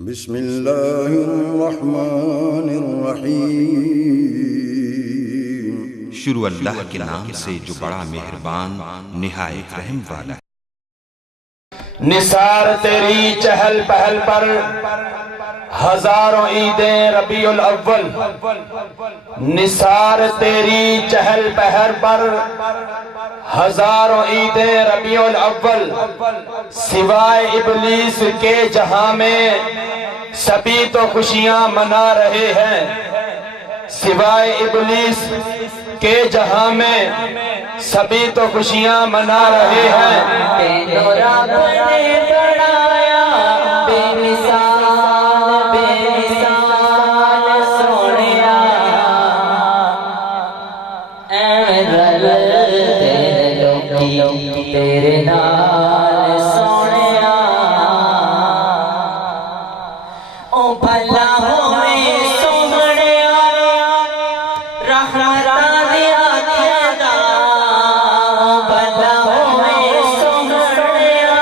बिस्मिल्लाहिर्रहमानिर्रहीम। शुरू अल्लाह के नाम से जो बड़ा मेहरबान निहायत रहम वाला। निसार तेरी चहल पहल पर हजारों ईदें रबीउल अव्वल। निसार तेरी चहल पहल पर हजारों ईदें रबीउल अव्वल। सिवाय इबलीस के जहां में सभी तो खुशियां मना रहे हैं। सिवाय इबलीस के जहां में सभी तो खुशियां मना रहे हैं। तेरे नाल सोनिया ओ भला होवे सोहणिया रहमतां दी आखदा। भला होवे सोहणिया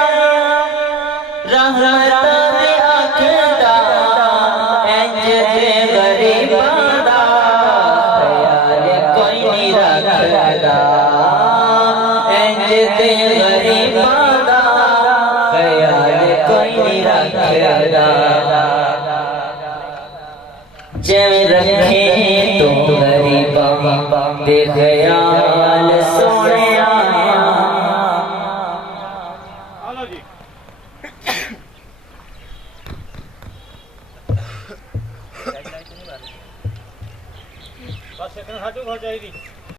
रहमतां दी आखदा। इंज दे गरीबां दा ख्याल कोई नहीं रखदा। गरीबां दा ख्याल कोई नहीं रखदा। जिवें रखे तू गरीबां दे ख्याल